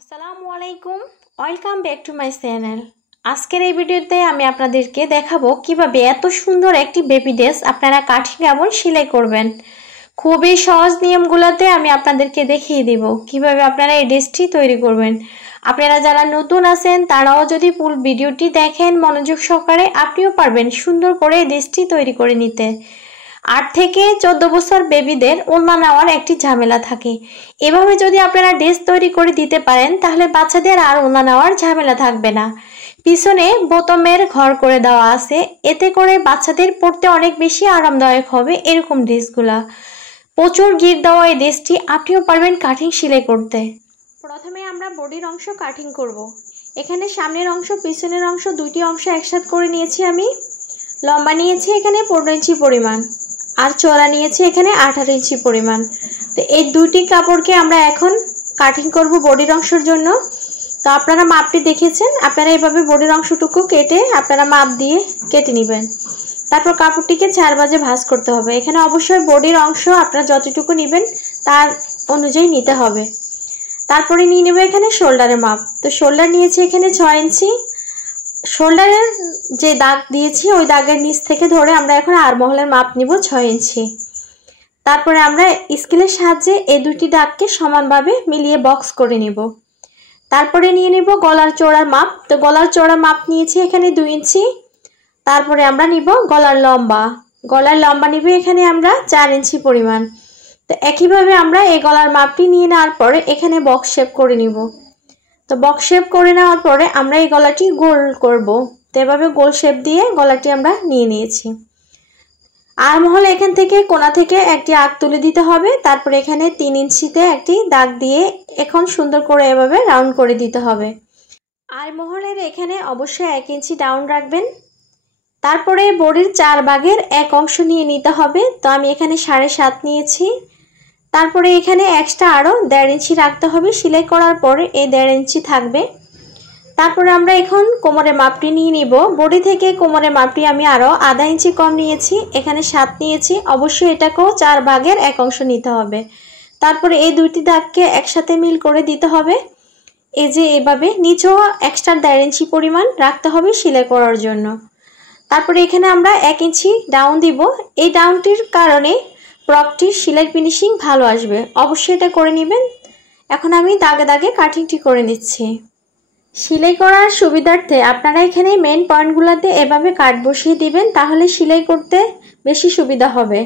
আসসালামু আলাইকুম, welcome back to my channel. আজকের এই ভিডিওতে আমি আপনাদেরকে দেখাবো কিভাবে এত সুন্দর একটি বেবি ড্রেস আপনারা কাটিং এবং সেলাই করবেন। খুবই সহজ নিয়মগুলোতে আমি আপনাদেরকে দেখিয়ে দিব কিভাবে আপনারা এই ড্রেসটি তৈরি করবেন। আপনারা যারা নতুন আছেন তারাও যদি ফুল ভিডিওটি দেখেন মনোযোগ সহকারে, আপনিও পারবেন সুন্দর করে এই ড্রেসটি তৈরি করে নিতে। 8 থেকে 14 বছর বেবিদের ওড়না নেওয়ার একটি ঝামেলা থাকে। এভাবে যদি আপনারা ড্রেস তৈরি করে দিতে পারেন তাহলে বাচ্চাদের আর ওড়না নেওয়ার ঝামেলা থাকবে না। পিছনে বোতামের ঘর করে দেওয়া আছে, এতে করে বাচ্চাদের পরতে অনেক বেশি আরামদায়ক হবে এরকম ড্রেসগুলা। প্রচুর গিট দেওয়া এই ড্রেসটি আপনিও পারবেন কাটিং সেলাই করতে। প্রথমে আমরা বডির অংশ কাটিং করব। এখানে সামনের অংশ পিছনের অংশ দুইটি অংশ একসাথে করে নিয়েছি আমি। লম্বা নিয়েছি এখানে 15 ইঞ্চি পরিমাণ, আর চওড়া নিয়েছি এখানে 18 ইঞ্চি পরিমাণ। তো এই দুইটি কাপড়কে আমরা এখন কাটিং করব বডির অংশের জন্য। তো আপনারা মাপটি দেখেছেন, আপনারা এভাবে বডির অংশটুকু কেটে আপনারা মাপ দিয়ে কেটে নেবেন। তারপর কাপড়টিকে 4 ভাঁজে ভাঁজ করতে হবে। এখানে অবশ্যই বডির অংশ আপনারা যতটুকু নেবেন তার অনুযায়ী নিতে হবে। তারপরে নিয়ে নেব এখানে শোল্ডারের মাপ। তো শোল্ডার নিয়েছি এখানে 6 ইঞ্চি। শোল্ডারের যে দাগ দিয়েছি ওই দাগের নিচ থেকে ধরে আমরা এখন আরমহলের মাপ নিব 6 ইঞ্চি। তারপরে আমরা স্কেলের সাহায্যে এই দুটি দাগকে সমানভাবে মিলিয়ে বক্স করে নিব। তারপরে নিয়ে নিব গলার চওড়ার মাপ। তো গলার চওড়া মাপ নিয়েছি এখানে 2 ইঞ্চি। তারপরে আমরা নিব গলার লম্বা। গলার লম্বা নিব এখানে আমরা 4 ইঞ্চি পরিমাণ। তো একইভাবে আমরা এই গলার মাপটি নিয়ে নেওয়ার পরে এখানে বক্স শেপ করে নিব। তো বক্স শেপ করে নেওয়ার পরে আমরা এই গলাটি গোল করব। তো এভাবে গোল শেপ দিয়ে গলাটি আমরা নিয়ে নিয়েছি। আরমহলে এখান থেকে কোণা থেকে একটি আঁক তুলে দিতে হবে। তারপরে এখানে 3 ইঞ্চিতে একটি দাগ দিয়ে এখন সুন্দর করে এভাবে রাউন্ড করে দিতে হবে। আরমহলের এখানে অবশ্যই 1 ইঞ্চি ডাউন রাখবেন। তারপরে বডির 4 ভাগের 1 অংশ নিয়ে নিতে হবে। তো আমি এখানে 7.5 নিয়েছি। তারপরে এখানে এক্সট্রা আরও 1.5 ইঞ্চি রাখতে হবে। সেলাই করার পরে এই 1.5 ইঞ্চি থাকবে। তারপরে আমরা এখন কোমরের মাপটি নিয়ে নিব। বডি থেকে কোমরের মাপটি আমি আরও আধা ইঞ্চি কম নিয়েছি, এখানে 7 নিয়েছি। অবশ্যই এটাকেও 4 ভাগের 1 অংশ নিতে হবে। তারপরে এই দুইটি দাগকে একসাথে মিল করে দিতে হবে। এই যে এভাবে নিচেও এক্সট্রা 1.5 ইঞ্চি পরিমাণ রাখতে হবে সেলাই করার জন্য। তারপরে এখানে আমরা 1 ইঞ্চি ডাউন দিব। এই ডাউনটির কারণে ফ্রকটির সেলাই ফিনিশিং ভালো আসবে, অবশ্যই এটা করে নেবেন। এখন আমি দাগে দাগে কাটিংটি করে নিচ্ছি। সেলাই করার সুবিধার্থে আপনারা এখানে মেইন পয়েন্টগুলোতে এভাবে কাট বসিয়ে দিবেন, তাহলে সেলাই করতে বেশি সুবিধা হবে।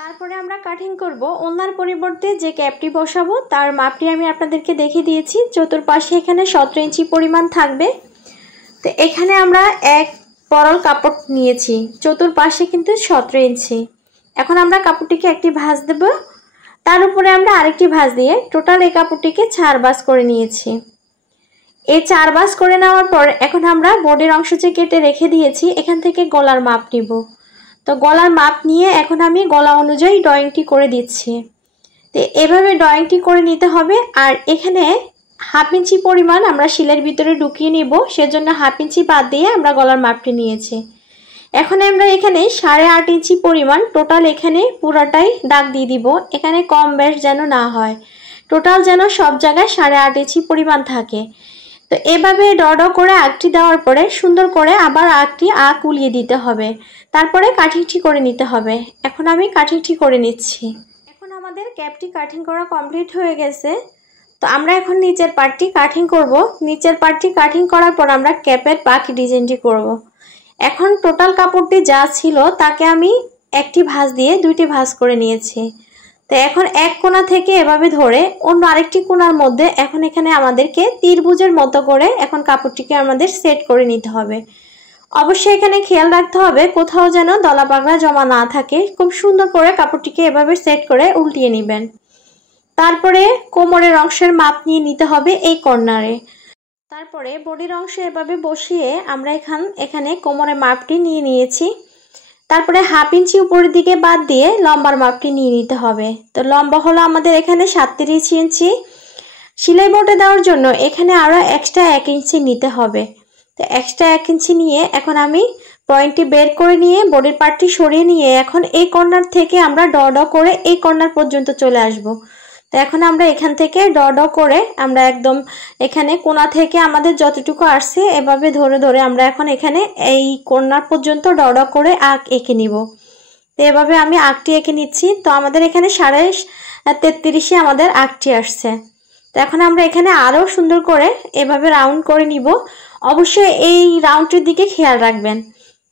তারপরে আমরা কাটিং করব। ওড়নার পরিবর্তে যে ক্যাপটি বসাবো তার মাপটি আমি আপনাদেরকে দেখিয়ে দিয়েছি। চতুর্পাশে এখানে 17 ইঞ্চি পরিমাণ থাকবে। তো এখানে আমরা এক পরল কাপড় নিয়েছি, চতুর্পাশে কিন্তু 17 ইঞ্চি। এখন আমরা কাপড়টিকে একটি ভাঁজ দেব, তার উপরে আমরা আরেকটি ভাঁজ দিয়ে টোটাল এই কাপড়টিকে 4 ভাঁজ করে নিয়েছি। এই 4 ভাঁজ করে নেওয়ার পর এখন আমরা বডির অংশ যে কেটে রেখে দিয়েছি এখান থেকে গলার মাপ নিব। তো গলার মাপ নিয়ে এখন আমি গলা অনুযায়ী ড্রয়িংটি করে দিচ্ছি। তো এভাবে ড্রয়িংটি করে নিতে হবে। আর এখানে 1/2 ইঞ্চি পরিমাণ আমরা সেলাইয়ের ভিতরে ঢুকিয়ে নিব, সেজন্য 1/2 ইঞ্চি বাদ দিয়ে আমরা গলার মাপটি নিয়েছি। এখন আমরা এখানে 8.5 ইঞ্চি পরিমাণ টোটাল এখানে পুরাটাই দাগ দিয়ে দিব। এখানে কম বেশ যেন না হয়, টোটাল যেন সব জায়গায় 8.5 ইঞ্চি পরিমাণ থাকে। তো এভাবে ডট করে আঁকটি দেওয়ার পরে সুন্দর করে আবার আঁকটি আঁক উলিয়ে দিতে হবে। তারপরে কাটিংটি করে নিতে হবে। এখন আমি কাটিংটি করে নিচ্ছি। এখন আমাদের ক্যাপটি কাটিং করা কমপ্লিট হয়ে গেছে। তো আমরা এখন নিচের পার্টটি কাটিং করব। নিচের পার্টটি কাটিং করার পর আমরা ক্যাপের বাকি ডিজাইনটি করব। এখন টোটাল কাপড়টি যা ছিল তাকে আমি একটি ভাঁজ দিয়ে 2টি ভাঁজ করে নিয়েছি। তো এখন এক কোণা থেকে এভাবে ধরে অন্য আরেকটি কোণার মধ্যে এখন এখানে আমাদেরকে ত্রিভুজের মতো করে এখন কাপড়টিকে আমাদের সেট করে নিতে হবে। অবশ্যই এখানে খেয়াল রাখতে হবে কোথাও যেন দলা পাগড়া জমা না থাকে। খুব সুন্দর করে কাপড়টিকে এভাবে সেট করে উল্টিয়ে নেবেন। তারপরে কোমরের অংশের মাপ নিয়ে নিতে হবে এই কর্নারে। তারপরে বডির অংশে এভাবে বসিয়ে আমরা এখানে কোমরের মাপটি নিয়ে নিয়েছি। তারপরে 1/2 ইঞ্চি উপরের দিকে বাদ দিয়ে লম্বার মাপটি নিয়ে নিতে হবে। তো লম্বা হলো আমাদের এখানে 37 ইঞ্চি। সেলাই বোর্ডে দেওয়ার জন্য এখানে আরও এক্সট্রা 1 ইঞ্চি নিতে হবে। তো এক্সট্রা 1 ইঞ্চি নিয়ে এখন আমি পয়েন্টটি বের করে নিয়ে বডির পার্টটি সরিয়ে নিয়ে এখন এই কর্নার থেকে আমরা ড করে এই কর্নার পর্যন্ত চলে আসব। তো এখন আমরা এখান থেকে ড করে আমরা একদম এখানে কোণা থেকে আমাদের যতটুকু আসছে এভাবে ধরে ধরে আমরা এখন এখানে এই কোণার পর্যন্ত ড করে আঁক এঁকে নিব। তো এভাবে আমি আঁকটি এঁকে নিচ্ছি। তো আমাদের এখানে 33.5 আমাদের আঁকটি আসছে। তো এখন আমরা এখানে আরো সুন্দর করে এভাবে রাউন্ড করে নিব। অবশ্যই এই রাউন্ডটির দিকে খেয়াল রাখবেন।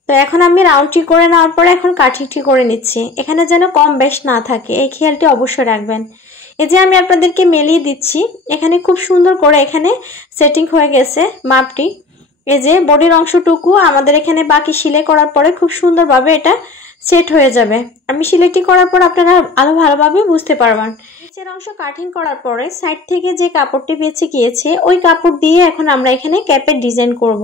তো এখন আমি রাউন্ডটি করে নেওয়ার পরে এখন কাঠিটি করে নিচ্ছি, এখানে যেন কম বেশ না থাকে এই খেয়ালটি অবশ্যই রাখবেন। এই যে আমি আপনাদেরকে মেলিয়ে দিচ্ছি, এখানে খুব সুন্দর করে এখানে সেটিং হয়ে গেছে মাপটি। এই যে বডির অংশটুকু আমাদের এখানে বাকি সেলাই করার পরে খুব সুন্দরভাবে এটা সেট হয়ে যাবে। আমি সেলাইটি করার পর আপনারা আরো ভালোভাবে বুঝতে পারবেন। নিচের অংশ কাটিং করার পরে সাইড থেকে যে কাপড়টি বেঁচে গিয়েছে ওই কাপড় দিয়ে এখন আমরা এখানে ক্যাপের ডিজাইন করব।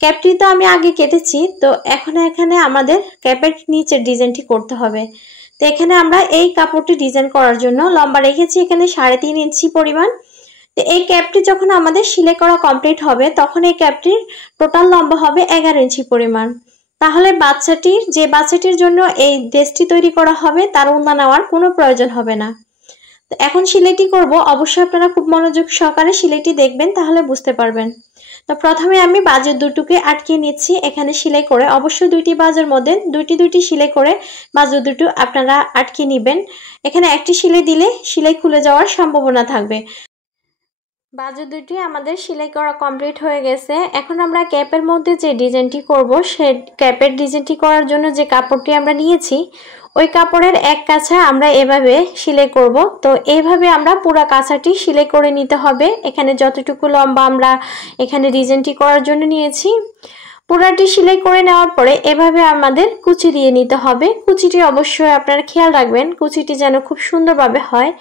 ক্যাপটি তো আমি আগে কেটেছি, তো এখন এখানে আমাদের ক্যাপের নিচের ডিজাইনটি করতে হবে। তো এখানে আমরা এই কাপড়টি ডিজাইন করার জন্য লম্বা রেখেছি এখানে 3.5 ইঞ্চি পরিমাণ। তো এই ক্যাপটি যখন আমাদের সেলাই করা কমপ্লিট হবে তখন এই ক্যাপটির টোটাল লম্বা হবে 11 ইঞ্চি পরিমাণ। তাহলে বাচ্চাটির জন্য এই ড্রেসটি তৈরি করা হবে তার ওড়না নেওয়ার কোনো প্রয়োজন হবে না। তো এখন সেলাইটি করব, অবশ্যই আপনারা খুব মনোযোগ সহকারে সেলাইটি দেখবেন তাহলে বুঝতে পারবেন। তো প্রথমে আমি বাজুর দুটোকে আটকে নিচ্ছি এখানে সেলাই করে। অবশ্যই দুইটি বাজুর মধ্যে দুইটি সেলাই করে বাজু দুটো আপনারা আটকে নেবেন। এখানে একটি সেলাই দিলে সেলাই খুলে যাওয়ার সম্ভাবনা থাকবে। বাজু দুটি আমাদের সেলাই করা কমপ্লিট হয়ে গেছে। এখন আমরা ক্যাপের মধ্যে যে ডিজাইনটি করব সেই ক্যাপের ডিজাইনটি করার জন্য যে কাপড়টি আমরা নিয়েছি ওই কাপড়ের এক কাছা আমরা এভাবে সেলাই করব। তো এইভাবে আমরা পুরো কাছাটি সেলাই করে নিতে হবে। এখানে যতটুকু লম্বা আমরা এখানে ডিজাইনটি করার জন্য নিয়েছি পুরাটি সেলাই করে নেওয়ার পরে এভাবে আমাদের কুচি দিয়ে নিতে হবে। কুচিটি অবশ্যই আপনারা খেয়াল রাখবেন কুচিটি যেন খুব সুন্দরভাবে হয়।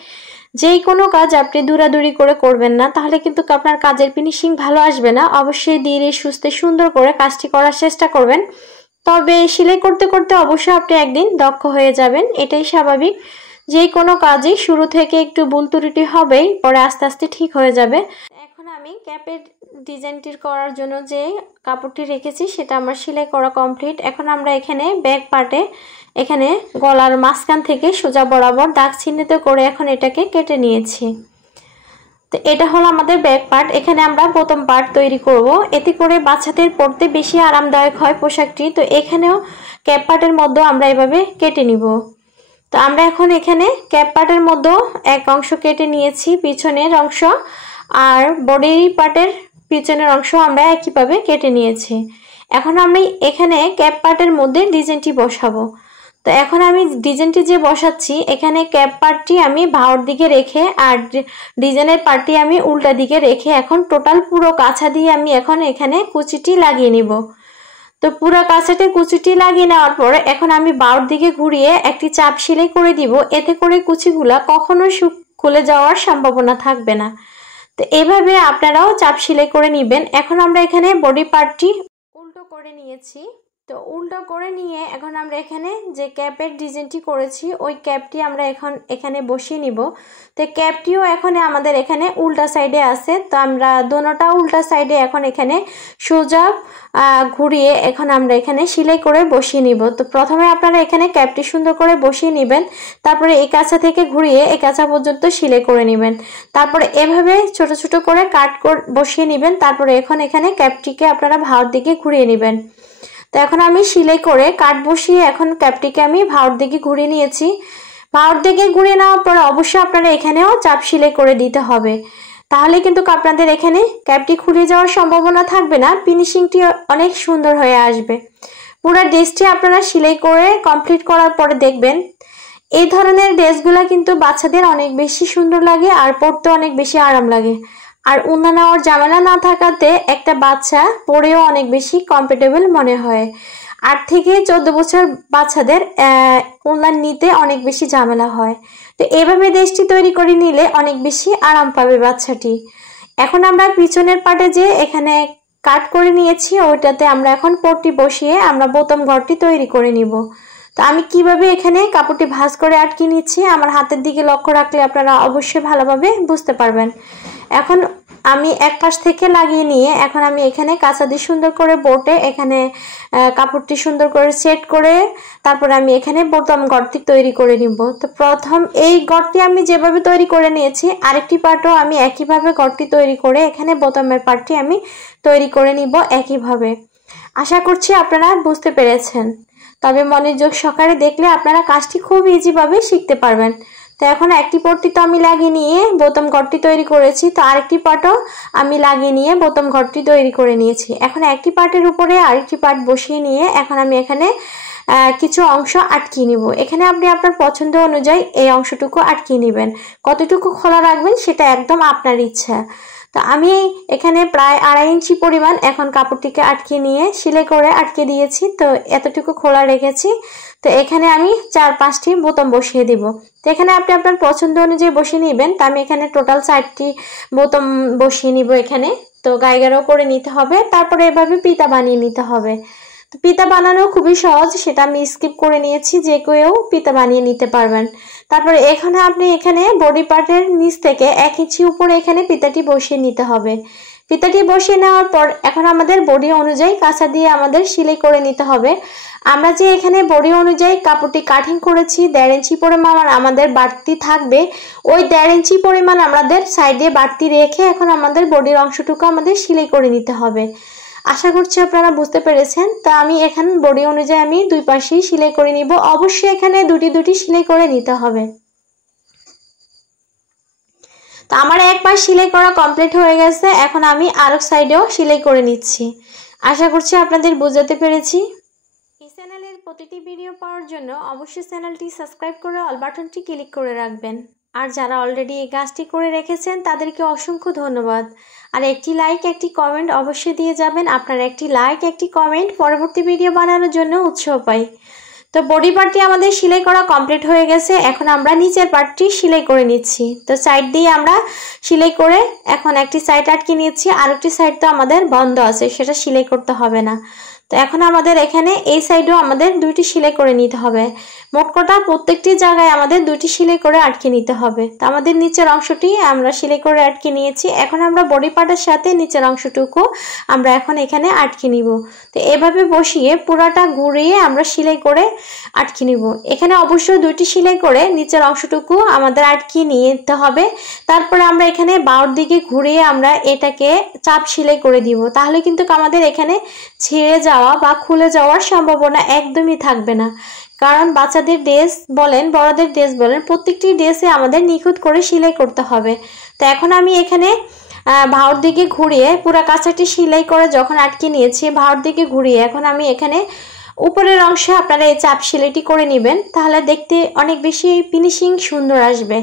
যেই কোনো কাজ আপনি দৌড়াদৌড়ি করে করবেন না, তাহলে কিন্তু আপনার কাজের ফিনিশিং ভালো আসবে না। অবশ্যই ধীরে সুস্থে সুন্দর করে কাজটি করার চেষ্টা করবেন, তবে সেলাই করতে করতে অবশ্যই আপনি একদিন দক্ষ হয়ে যাবেন, এটাই স্বাভাবিক। যে কোনো কাজই শুরু থেকে একটু ভুল ত্রুটি হবেই, পরে আস্তে আস্তে ঠিক হয়ে যাবে। এখন আমি ক্যাপের ডিজাইনটি করার জন্য যে কাপড়টি রেখেছি সেটা আমার সেলাই করা কমপ্লিট। এখন আমরা এখানে ব্যাক পার্টে এখানে গলার মাঝখান থেকে সোজা বরাবর দাগ চিহ্নিত করে এখন এটাকে কেটে নিয়েছি। তো এটা হলো আমাদের ব্যাক পার্ট। এখানে আমরা প্রথম পার্ট তৈরি করব, এতে করে বাচ্চাদের পরতে বেশি আরামদায়ক হয় পোশাকটি। তো এখানেও ক্যাপ পার্টের মধ্যে আমরা এভাবে কেটে নিব। তো আমরা এখন এখানে ক্যাপ পার্টের মধ্যে এক অংশ কেটে নিয়েছি পিছনের অংশ, আর বডি পার্টের পিছনের অংশ আমরা একইভাবে কেটে নিয়েছি। এখন আমি এখানে ক্যাপ পার্টের মধ্যে ডিজাইনটি বসাবো। তো এখন আমি ডিজাইনটি যে বসাচ্ছি এখানে ক্যাপ পার্টটি আমি বাহুর দিকে রেখে আর ডিজাইনের পার্টটি আমি উল্টা দিকে রেখে এখন টোটাল পুরো কাছা দিয়ে আমি এখন এখানে কুচিটি লাগিয়ে নিব। তো পুরো কাছাতে কুচিটি লাগিয়ে নেওয়ার পর এখন আমি বাহুর দিকে ঘুরিয়ে একটি চাপ সেলাই করে দিব, এতে করে কুচিগুলা কখনো খুলে যাওয়ার সম্ভাবনা থাকবে না। তো এভাবে আপনারাও চাপ সেলাই করে নেবেন। এখন আমরা এখানে বডি পার্টটি উল্টো করে নিয়েছি। তো উল্টো করে নিয়ে এখন আমরা এখানে যে ক্যাপের ডিজাইনটি করেছি ওই ক্যাপটি আমরা এখন এখানে বসিয়ে নিব। তো ক্যাপটিও এখন আমাদের এখানে উল্টা সাইডে আছে, তো আমরা দোনোটা উল্টা সাইডে এখন এখানে সোজা ঘুরিয়ে এখন আমরা এখানে সেলাই করে বসিয়ে নিব। তো প্রথমে আপনারা এখানে ক্যাপটি সুন্দর করে বসিয়ে নেবেন, তারপরে এই কাছা থেকে ঘুরিয়ে এই কাছা পর্যন্ত সেলাই করে নেবেন, তারপরে এভাবে ছোট ছোট করে কাট করে বসিয়ে নেবেন। তারপরে এখন এখানে ক্যাপটিকে আপনারা বাহুর দিকে ঘুরিয়ে নেবেন। তো এখন আমি সেলাই করে কাট বসিয়ে এখন ক্যাপটিকে আমি বাহুর দিকে ঘুরিয়ে নিয়েছি। বাহুর দিকে ঘুরিয়ে নেওয়ার পরে অবশ্যই আপনারা এখানেও চাপ সেলাই করে দিতে হবে, তাহলে কিন্তু আপনাদের এখানে ক্যাপটি খুলে যাওয়ার সম্ভাবনা থাকবে না, ফিনিশিংটি অনেক সুন্দর হয়ে আসবে। পুরো ড্রেসটি আপনারা সেলাই করে কমপ্লিট করার পরে দেখবেন এই ধরনের ড্রেসগুলো কিন্তু বাচ্চাদের অনেক বেশি সুন্দর লাগে আর পরতে অনেক বেশি আরাম লাগে। আর ওড়না নেওয়ার ঝামেলা না থাকাতে একটা বাচ্চা পরেও অনেক বেশি কমফোর্টেবল মনে হয়। 8 থেকে 14 বছর বাচ্চাদের ওড়না নিতে অনেক বেশি ঝামেলা হয়। তো এভাবে ড্রেসটি তৈরি করে নিলে অনেক বেশি আরাম পাবে বাচ্চাটি। এখন আমরা পিছনের পাটে যে এখানে কাট করে নিয়েছি ওইটাতে আমরা এখন পট্টি বসিয়ে আমরা বোতাম ঘরটি তৈরি করে নিব। তো আমি কিভাবে এখানে কাপড়টি ভাঁজ করে আটকে নিচ্ছি আমার হাতের দিকে লক্ষ্য রাখলে আপনারা অবশ্যই ভালোভাবে বুঝতে পারবেন। এখন আমি এক পাশ থেকে লাগিয়ে নিয়ে এখন আমি এখানে কাঁচা দিয়ে সুন্দর করে বোটে এখানে কাপড়টি সুন্দর করে সেট করে তারপরে আমি এখানে বোতাম গর্তটি তৈরি করে নিব। তো প্রথম এই গর্তটি আমি যেভাবে তৈরি করে নিয়েছি আরেকটি পার্টও আমি একইভাবে গর্তটি তৈরি করে এখানে বোতামের পার্টটি আমি তৈরি করে নিব একইভাবে। আশা করছি আপনারা বুঝতে পেরেছেন, তবে মনোযোগ সহকারে দেখলে আপনারা কাজটি খুব ইজিভাবে শিখতে পারবেন। তো এখন একটি পট্টি তো আমি লাগিয়ে নিয়ে বোতাম ঘরটি তৈরি করেছি, তো আরেকটি পাটও আমি লাগিয়ে নিয়ে বোতাম ঘরটি তৈরি করে নিয়েছি। এখন একটি পাটের উপরে আরেকটি পাট বসিয়ে নিয়ে এখন আমি এখানে কিছু অংশ আটকিয়ে নিব। এখানে আপনি আপনার পছন্দ অনুযায়ী এই অংশটুকু আটকিয়ে নেবেন, কতটুকু খোলা রাখবেন সেটা একদম আপনার ইচ্ছা। তো আমি এখানে প্রায় 2.5 ইঞ্চি পরিমাণ এখন কাপড়টিকে আটকে নিয়ে সেলাই করে আটকে দিয়েছি, তো এতটুকু খোলা রেখেছি। তো এখানে আমি 4-5টি বোতাম বসিয়ে দিব। তো এখানে আপনি আপনার পছন্দ অনুযায়ী বসিয়ে নেবেন। তো আমি এখানে টোটাল 4টি বোতাম বসিয়ে নিব এখানে। তো গাইগারও করে নিতে হবে, তারপরে এভাবে পিতা বানিয়ে নিতে হবে। তো পিতা বানানো খুবই সহজ, সেটা আমি স্কিপ করে নিয়েছি, যে কেউ পিতা বানিয়ে নিতে পারবেন। তারপরে এখানে আপনি এখানে বডি পার্টের নিচ থেকে 1 ইঞ্চি উপরে এখানে পিতাটি বসিয়ে নিতে হবে। পিতাটি বসিয়ে নেওয়ার পর এখন আমাদের বডি অনুযায়ী কাঁচা দিয়ে আমাদের সেলাই করে নিতে হবে। আমরা যে এখানে বডি অনুযায়ী কাপড়টি কাটিং করেছি 1.5 ইঞ্চি পরিমাণ আমাদের বাড়তি থাকবে, ওই 1.5 ইঞ্চি পরিমাণ আমাদের সাইডে বাড়তি রেখে এখন আমাদের বডির অংশটুকু আমাদের সেলাই করে নিতে হবে। আশা করছি আপনারা বুঝতে পেরেছেন। তো আমি এখানে বডি অনুযায়ী আমি 2 পাশেই সেলাই করে নিব। অবশ্যই এখানে দুটি সেলাই করে নিতে হবে। তো আমার এক পাশ সেলাই করা কমপ্লিট হয়ে গেছে, এখন আমি আরেক সাইডেও সেলাই করে নিচ্ছি। আশা করছি আপনাদের বোঝাতে পেরেছি। এই চ্যানেলের প্রতিটি ভিডিও পাওয়ার জন্য অবশ্যই চ্যানেলটি সাবস্ক্রাইব করে অল বাটনটি ক্লিক করে রাখবেন। আর যারা অলরেডি এই কাজটি করে রেখেছেন তাদেরকে অসংখ্য ধন্যবাদ। আর একটি লাইক একটি কমেন্ট অবশ্যই দিয়ে যাবেন। আপনার একটি লাইক একটি কমেন্ট পরবর্তী ভিডিও বানানোর জন্য উৎসাহ পাই। তো বডি পার্টটি আমাদের সেলাই করা কমপ্লিট হয়ে গেছে, এখন আমরা নিচের পার্টটি সেলাই করে নিচ্ছি। তো সাইড দিয়ে আমরা সেলাই করে এখন একটি সাইড আটকে নিচ্ছি, আরেকটি সাইড তো আমাদের বন্ধ আছে, সেটা সেলাই করতে হবে না। তো এখন আমাদের এখানে এই সাইডেও আমাদের 2টি সেলাই করে নিতে হবে। মোট কথা প্রত্যেকটি জায়গায় আমাদের 2টি সেলাই করে আটকে নিতে হবে। তো আমাদের নিচের অংশটি আমরা সেলাই করে আটকে নিয়েছি, এখন আমরা বডি পার্টের সাথে নিচের অংশটুকু আমরা এখন এখানে আটকে নিব। তো এভাবে বসিয়ে পুরাটা ঘুরিয়ে আমরা সেলাই করে আটকে নিব। এখানে অবশ্যই 2টি সেলাই করে নিচের অংশটুকু আমাদের আটকে নিতে হবে। তারপরে আমরা এখানে বাহুর দিকে ঘুরিয়ে আমরা এটাকে চাপ সেলাই করে দিব, তাহলে কিন্তু আমাদের এখানে ছিঁড়ে যাওয়া বা খুলে যাওয়ার সম্ভাবনা একদমই থাকবে না। কারণ বাচ্চাদের ড্রেস বলেন বড়দের ড্রেস বলেন প্রত্যেকটি ড্রেসে আমাদের নিখুঁত করে সেলাই করতে হবে। তো এখন আমি এখানে বাহুর দিকে ঘুরিয়ে পুরো কাঁচাটি সেলাই করে যখন আটকে নিয়েছি বাহুর দিকে ঘুরিয়ে এখন আমি এখানে উপরের অংশে আপনারা এই চাপ সেলাইটি করে নেবেন, তাহলে দেখতে অনেক বেশি ফিনিশিং সুন্দর আসবে।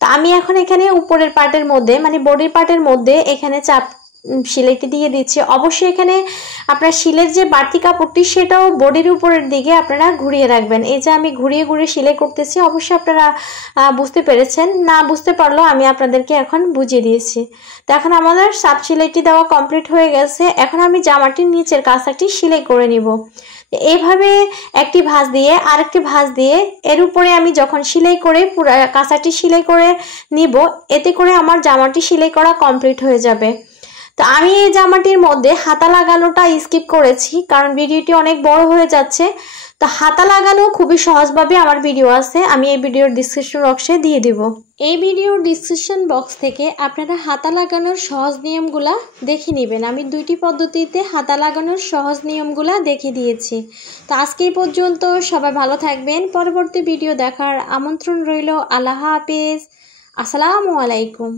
তো আমি এখন এখানে উপরের পার্টের মধ্যে মানে বডির পার্টের মধ্যে এখানে চাপ সেলাইটি দিয়ে দিচ্ছি। অবশ্যই এখানে আপনার শিলের যে বাড়তি কাপড়টি সেটাও বডির উপরের দিকে আপনারা ঘুরিয়ে রাখবেন। এই যে আমি ঘুরিয়ে ঘুরিয়ে সেলাই করতেছি, অবশ্যই আপনারা বুঝতে পেরেছেন, না বুঝতে পারলেও আমি আপনাদেরকে এখন বুঝিয়ে দিয়েছি। তো এখন আমাদের সাপ সেলাইটি দেওয়া কমপ্লিট হয়ে গেছে, এখন আমি জামাটির নিচের কাছাটি সেলাই করে নিব। এইভাবে একটি ভাঁজ দিয়ে আরেকটি ভাঁজ দিয়ে এর উপরে আমি যখন সেলাই করে পুরো কাছাটি সেলাই করে নিব, এতে করে আমার জামাটি সেলাই করা কমপ্লিট হয়ে যাবে। তো আমি এই জামাটির মধ্যে হাতা লাগানোটা স্কিপ করেছি, কারণ ভিডিওটি অনেক বড় হয়ে যাচ্ছে। তো হাতা লাগানো খুবই সহজভাবে আমার ভিডিও আছে, আমি এই ভিডিওর ডিসক্রিপশন বক্সে দিয়ে দিব। এই ভিডিওর ডিসক্রিপশন বক্স থেকে আপনারা হাতা লাগানোর সহজ নিয়মগুলা দেখে নেবেন। আমি 2টি পদ্ধতিতে হাতা লাগানোর সহজ নিয়মগুলা দেখিয়ে দিয়েছি। তো আজকে এই পর্যন্ত, সবাই ভালো থাকবেন। পরবর্তী ভিডিও দেখার আমন্ত্রণ রইল। আল্লাহ হাফেজ, আসসালামু আলাইকুম।